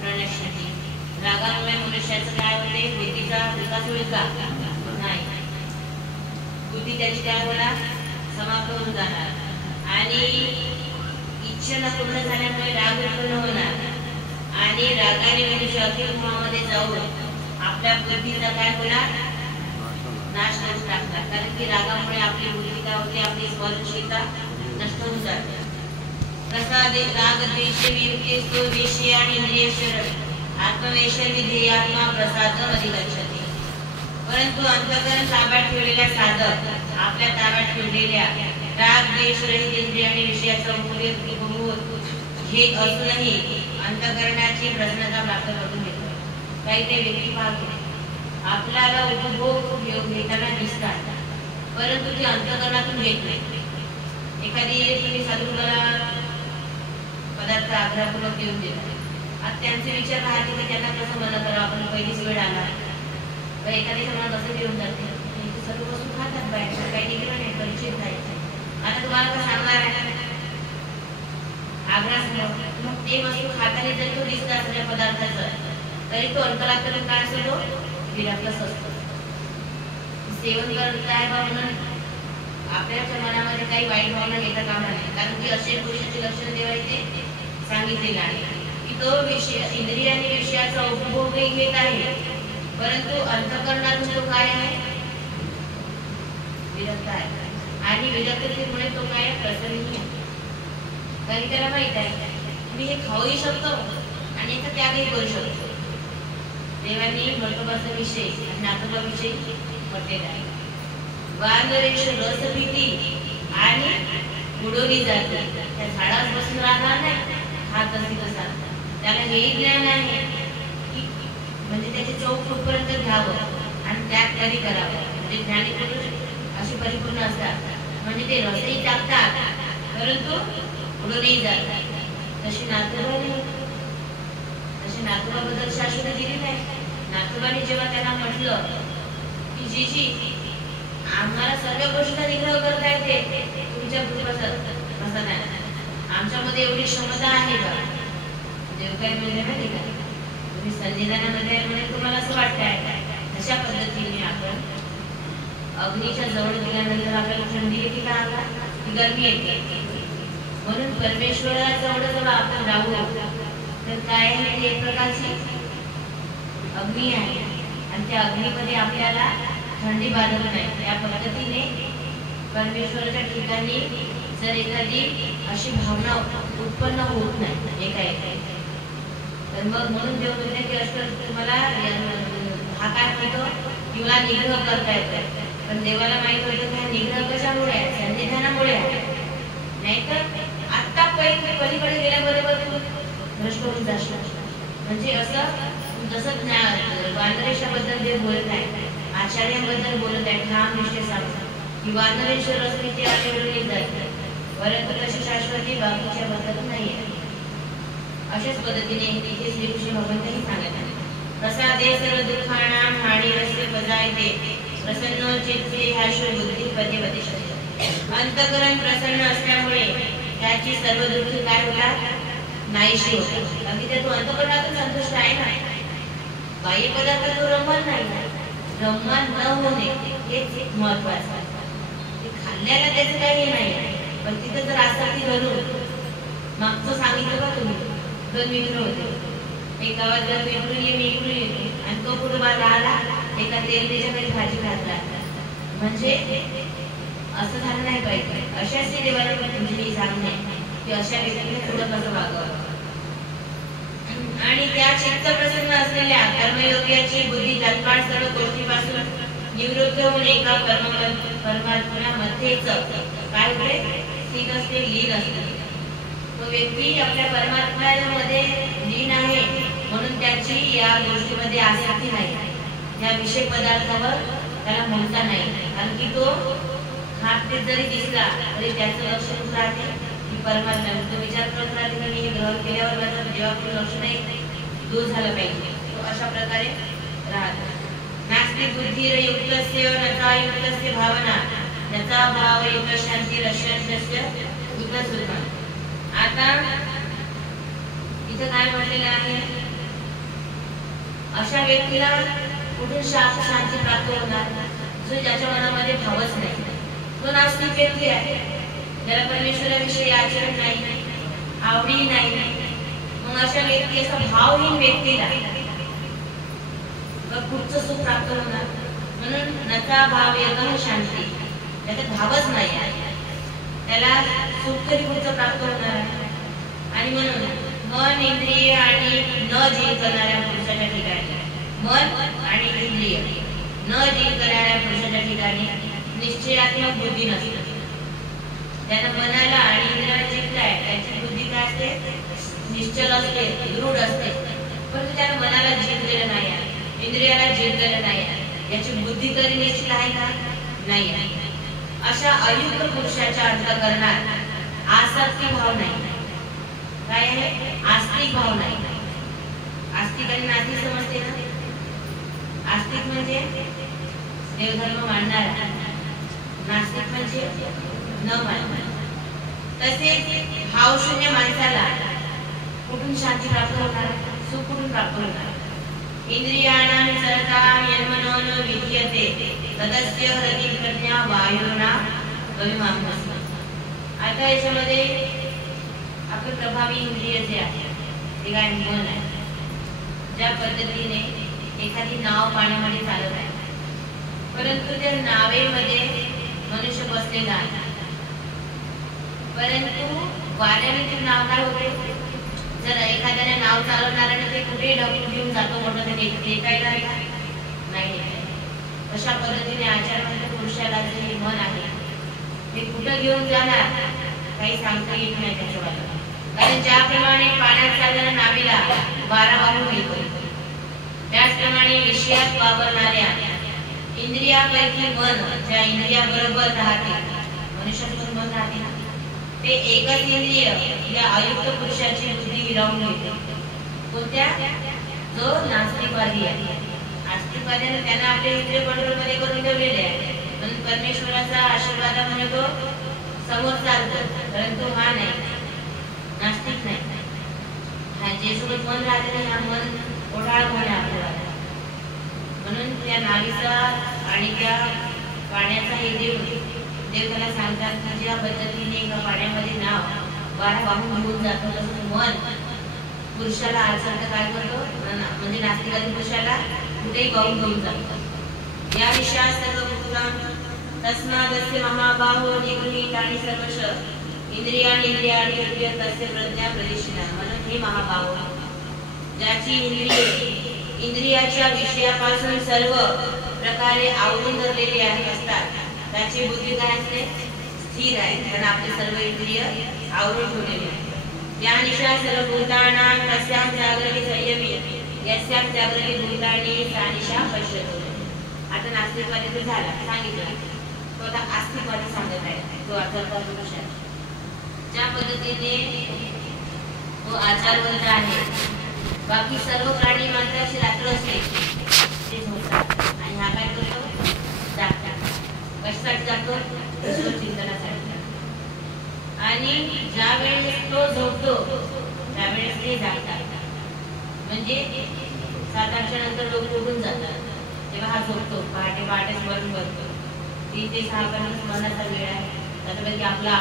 प्रणश्यती। रागामुळे मनुष्याचं काय होते? बुद्धीचा विकास होईल का? नाही, बुद्धी त्याची काय होणार? समाप्त होऊन जाणार आणि इच्छा न पूर्ण झाल्यामुळे राग उत्पन्न होणार आणि रागाने मनुष्य अतिमोहामध्ये जाऊन आपल्या बुद्धीचा काय होणार? नाश करून टाकतात। कारण की रागामुळे आपली बुद्धी काय होते? आपली स्मरणशीलता नष्ट होऊन जाते। प्रसादे राग द्वेष विरक्तो विषय आणि इंद्रिय शरण आत्मवेश विधेय आत्मा प्रसाद अधिगच्छति। परंतु अंतःकरण ताब्यात ठेवलेल्या साधक आपल्या ताब्यात ठेवलेल्या राग द्वेष रहित इंद्रिय आणि विषयाचा उपभोग हे असूनही अंतःकरणाची प्रसन्नता प्राप्त करून घेतो। काही ते व्यक्ती पाहतो आपल्याला उपभोग घेताना दिसतात परंतु ते अंतःकरणातून घेत नाही। एखादी तुम्ही साधूला पदार्थ आग्रहपूर्वक देऊन देतात। आता त्यांचे विचार राहते की त्यांना कसं मना करावं, आपण पहिलीच वेळ आला तर एखाद्याच्या मनात असं घेऊन जाते सर्व वस्तू खातात बाहेर, काही निघलं नाही, परिचित नाही। आता तुम्हाला काय सांगणार आहे? आग्रह मग ते वस्तू खाताना जरी तो दिसत असल्या पदार्थाचं तरी तो अंतरातून काय असतो? विरक्तच असतो। सेवन करत आहे बा म्हणून आपल्याच्या मनामध्ये काही वाईट भावना घेता कामा नये। कारण की असे पुरुषाचे लक्षण देवायचे सांगितलेलं आहे की तो विषय इंद्रिय आणि विषयाचा उपभोगही घेत आहे परंतु अंतःकरणातून तो काय आहे? विरक्त आहे आणि विरक्ततेमुळे तो काय? प्रसन्न आहे। कारण त्याला माहित आहे मी हे खाऊही शकतो आणि याचा त्यागही करू शकतो। देवानी मर्तबाचा विषय आणि नातोबाविषयी म्हटलेला आहे। वानरेश रसभीती आणि उडवली जाते, त्या झाडावर बसून राहणार नाही, खात असते कसा। त्याला हे ज्ञान आहे की म्हणजे त्याचे चौक फूटपर्यंत घ्यावं आणि त्याग तरी करावं। म्हणजे ज्ञानी पुरुष असे परिपूर्ण असतात म्हणजे ते रसही टाकतात परंतु उडवली जातात। तशी नातोबाबद्दल शास्त्र दिली नाही। नातोबाने जेव्हा त्यांना म्हटलं की जीजी आम्हाला सर्व गोष्टींचा निग्रह करता येते तुमच्या कृपेचा नाही, आमच्यामध्ये एवढी क्षमता आहे का? देव काय म्हणजे माहिती का? तुम्ही संधिदानामध्ये म्हणजे तुम्हाला असं वाटतंय अशा पद्धतीने आपण अग्नीच्या जवळ गेल्यानंतर आपल्याला थंडी येते का? की गरमी येते? म्हणून परमेश्वराजवळ जेव्हा आपण राहू तर काय आहे? एक प्रकारची अग्नी आहे आणि त्या अग्नीमध्ये आपल्याला थंडी बाधत नाही। त्या पद्धतीने परमेश्वराच्या ठिकाणी जर एखादी अशी भावना उत्पन्न होत नाही एका तर मग म्हणून देव म्हणते की असं तुम्हाला हा काय म्हणतो की मला निग्रह करता येतो। पण देवाला माहित होतं की हा निग्रह कशामुळे आहे? संधिधानामुळे आहे। नाहीतर आत्ता पलीकडे गेल्याबरोबर तू भ्रष्ट होऊन जाशील। म्हणजे असं जसं वानरेशाबद्दल देव बोलत आहे, आचार्यांबद्दल बोलत आहे, ठाम निश्चय सांगतात की वानरेश्वर रसभीती आणि उडवली जाते परंतु तशी शाश्वती बाकीच्या बद्दल नाही आहे। अशाच पद्धतीने इथे श्रीकृष्ण भगवंतही सांगत आहे प्रसादे सर्व दुःखानां हानी रसे पजायते प्रसन्न चित्ते ह्याशो बुद्धी पदे वदिष्यते। अंतःकरण प्रसन्न असल्यामुळे त्याची सर्व दुःखे काय होतात? नाहीशी होतात। अगदी त्या तो अंतःकरणातून संतुष्ट आहे ना, बाह्य पदार्थ तो रमण नाही, रमण न होणे हेच महत्वाचं आहे। ते खाल्ल्याला त्याचं काही नाही पण तिथे जर आसक्ती धरून मागचं सांगितलं का तुम्ही दोन मित्र होते, एक गावात जर इकडून ये मी इकडून येते आणि तो कुठं राहिला एका तेलच्या काही भाजी घातला म्हणजे असं झालं नाही पाहिजे। अशाच देवाला म्हणजे सांगणे की अशा व्यक्तीने थोडं कसं वागावं आणि त्या चित्त प्रसन्न असलेल्या कर्मयोग्याची बुद्धी तत्काळ सर्व गोष्टीपासून निवृत्त होऊन एका परमात्म्यामध्येच काय होते? स्थित असते, लीन असते। तो व्यक्ती आपल्या परमात्म्यामध्ये लीन आहे म्हणून त्याची या गोष्टीमध्ये आसक्ती नाही, या विषय पदार्थावर त्याला म्हणता नाही। कारण की तो हात ते जरी दिसला तरी त्याचं लक्ष कुठं राहते? की परमात्मा। तो विचार करत राहते की मी हे ग्रहण केल्यावर माझं देवाकडे लक्ष नाही दूर झालं पाहिजे। तो अशा प्रकारे राहतो। नास्ति बुद्धिरयुक्तस्य नचायुक्तस्य भावना नचा भावयुक्त शांती रशस्य उद्गत। आता इथं काय म्हटलेलं आहे, अशा व्यक्तीला कुठून शांती प्राप्त होणार, जो ज्याच्या मनामध्ये भावच नाही, तो नास्तिक व्यक्ती आहे, ज्याला परमेश्वराविषयी आचरण नाही, आवडी नाही. मग अशा व्यक्ती, असा भावहीन व्यक्तीला कुठचं सुख प्राप्त होणार. म्हणून नचा भाव येतः शांती, त्याचा भावच नाही आहे, त्याला सुख तरी कुठचं प्राप्त होणार आहे. आणि म्हणून मन, इंद्रिय आणि न जीव करणाऱ्या पुरुषाच्या ठिकाणी, मन आणि इंद्रिय न जीव करणाऱ्या पुरुषाच्या ठिकाणी निश्चयात्मक बुद्धी नसते. त्यानं मनाला आणि इंद्रियाला जिंकलाय, त्याची बुद्धी काय असते, निश्चल असते, दृढ असते. परंतु त्यानं मनाला जिंकलेलं नाही आहे, इंद्रियाला जिंकलेलं नाही आहे, याची बुद्धी तरी निश्चित आहे का, नाही आहे. अशा अयुक्त पुरुषाच्या अंतःकरणात आसक्ती भाव नाही. काय आहे, आस्तिक भाव नाही. आस्तिक आणि नास्तिक समजते ना. आस्तिक म्हणजे देवधर्म मानणारा, नास्तिक म्हणजे न मानणारा. तसेच भावशून्य माणसाला कुठून शांती प्राप्त होणार, सुख कुठून प्राप्त होणार. इंद्रियाणां सरतां यन्मनो विद्यते तदस्य हृदि प्रज्ञा वायुना कविमानस्ति. आता याच्यामध्ये आपले प्रभावी इंद्रिय जे आहे ते काय, मन आहे. ज्या पद्धतीने एखादी नाव पाण्यामध्ये चालत आहे, परंतु त्या नावेमध्ये मनुष्य बसलेला आहे, परंतु वाऱ्याने ते नाव काय होते. जर एखाद्याने नाव चालवणाऱ्याने ते कुठे ढकलून घेऊन जातो मोठं, ते काय नाही. अशा पद्धतीने आचार्य पुरुषाला जे मन आहे ते कुठं घेऊन जाणार काही सांगता येत नाही त्याच्यावर. कारण ज्याप्रमाणे पाण्यात चालणाऱ्या नावेला वारा वाहून येतो, त्याचप्रमाणे विषयात वावरणाऱ्या इंद्रियापैकी मन ज्या इंद्रियाबरोबर राहते, मनुष्याचं मन राहते ना, ते एकच इंद्रिय या अयुक्त पुरुषाची बुद्धी विरावून घेते. कोणत्या, जो नास्तिकवादी आहे. आस्तिकवाद्याने त्यांना आपले इंद्रिय कंट्रोलमध्ये करून ठेवलेले आहे, म्हणून परमेश्वराचा आशीर्वादामुळे तो समोर चालतो. परंतु हा नाही, नास्तिक नाही. हा जे सोबत मन राहते ना, हा मन ओढाळ मन आपल्याला. म्हणून त्या नावीचा आणि त्या पाण्याचा हे देव त्याला सांगतात की ज्या पद्धतीने एका पाण्यामध्ये नाव वारा वाहून घेऊन जातो, तसं मन पुरुषाला आचरण काय करतो, म्हणजे नास्तिकातील पुरुषाला कुठेही वाहून घेऊन जातो. या विषयात सर्व तस्मादस्य महाबाहो निगृहीतानि सर्वश इंद्रियाणि इंद्रियाणि तस्य प्रज्ञा प्रदिशिना. म्हणून हे महाबाहो, ज्याची इंद्रियाच्या विषयापासून सर्व प्रकारे आवरून धरलेली असतात, त्याची बुद्धी काय असते, स्थिर आहे. कारण आपले सर्व इंद्रिय आवरून ठेवलेले आहेत. या निशा सर्व भूतानां तस्यां जागृती संयमी यस्यां जागृती भूतानि सा निशा पश्यतो. आता नास्तिकवादी तर झाला, सांगितलं. तो आता आस्तिकवादी सांगत आहे, तो आचारवंत पुरुष आहे. ज्या पद्धतीने तो आचारवंत आहे, बाकी सर्व प्राणी मात्राची रात्र असते ते झोपतात, आणि हा काय करतो, जागतात. कशासाठी जातो, चिंतनासाठी. आणि ज्या वेळेस तो झोपतो त्यावेळेस ते जागतात. म्हणजे 7-8च्या नंतर लोक उठून जातात, तेव्हा हा झोपतो. पहाटे स्मरण करतो. 3 ते 6 पर्यंत स्मरणाचा वेळ आहे. त्याच्यापैकी आपला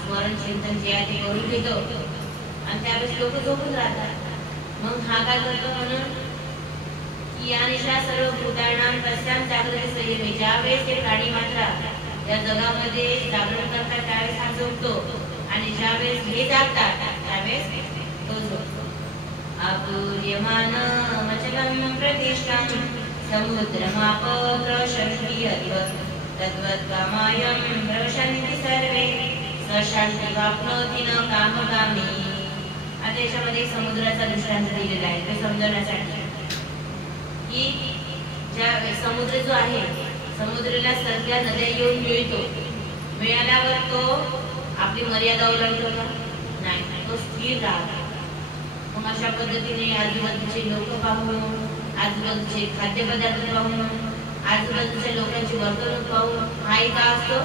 स्मरण चिंतन जे आहे ते करून घेतो, आणि त्यावेळेस लोक झोपून राहतात. मग हा काय करतो, म्हणून या निशा सर्व भूतानां तस्यां जागृती संयमी. ज्यावेळेस ते प्राणी मात्र या जगामध्ये जागरण करतात त्यावेळेस हा झोपतो, आणि ज्यावेळेस हे जागतात त्यावेळेस तो झोपतो. आपूर्यमानमचलं प्रतिष्ठां समुद्रमाप प्रशन्ति तद्वत् कामायं प्रशन्ति सर्वे सशान्ति वाप्नोति न कामकामी. आता याच्यामध्ये समुद्राचा दृष्टांत दिलेला आहे, ते समजण्यासाठी की ज्या समुद्र जो आहे, समुद्राला सगळ्या नद्या येऊन मिळतो. मिळाल्यावर तो आपली मर्यादा ओलांडतो का, नाही, तो स्थिर राहतो. मग अशा पद्धतीने आजूबाजूचे लोक पाहून, आजूबाजूचे खाद्यपदार्थ पाहून, आजूबाजूच्या लोकांची वर्तणूक पाहून हाही का असतो,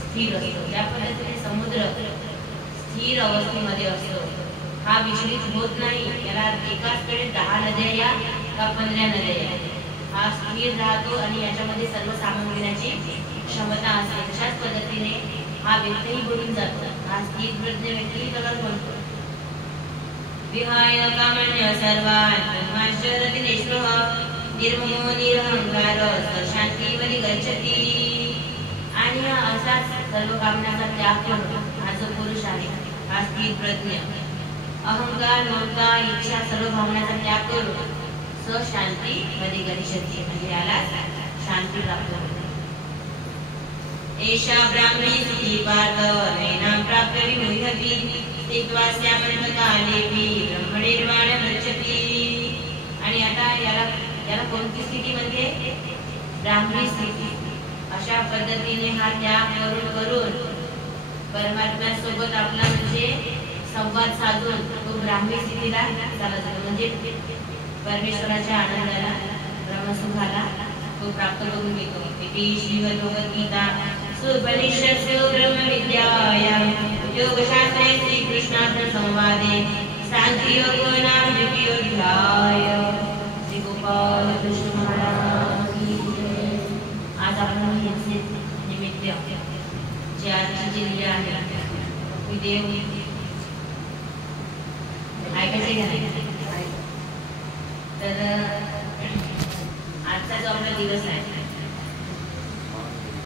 स्थिर असतो. त्या पद्धतीने समुद्र स्थिर अवस्थेमध्ये असतो. हा विचलित होत नाही. याला एकाच वेळी 10 नद्या या का 15 नद्या या, हा स्थिर राहतो आणि याच्यामध्ये सर्व सामावून घेण्याची क्षमता असते. तशाच पद्धतीने हा व्यक्तीही बोलून जातो. हा स्थिर प्रज्ञ व्यक्ती तसाच म्हणतो. विहाय कामण्य सर्वान् ब्रह्मचर्यति निष्ठः निर्ममो निरहंकार शांतीवरी गच्छति. आणि हा असाच सर्व कामनाचा त्याग करतो. हा जो पुरुष आहे हा स्थिर प्रज्ञ, अहंकार ममता इच्छा सर्व भावनाचा त्याग करून शांती मध्ये गच्छति म्हणजे याला शांती प्राप्त होते. एषा ब्राह्मी स्थिती पार्थ नैनां प्राप्य विमुह्यति स्थित्वा स्यामन्तकालेऽपि ब्रह्मनिर्वाणं गच्छति. आणि आता याला कोणती स्थिती म्हणते? ब्राह्मी स्थिती. अशा पद्धतीने हा त्याग करून परमात्म्यासोबत आपला म्हणजे संवाद साधून तो ब्राह्मी स्थितीला चालला जातो. म्हणजे परमेश्वराच्या आनंदाला ब्रह्मसुखाला तो प्राप्त करून घेतो. इति श्रीमद्भगवद्गीता उपनिषत्सु ब्रह्मविद्यायां योगशास्त्रे श्रीकृष्णार्जुन संवादे सांख्ययोगो नाम द्वितीयोऽध्याय. श्री गोपाल कृष्ण महाराज की जय. आज आपण यांचे निमित्त जे आजची जी लीला आहे देव ऐकायचे का नाही? तर आजचा जो आपला दिवस आहे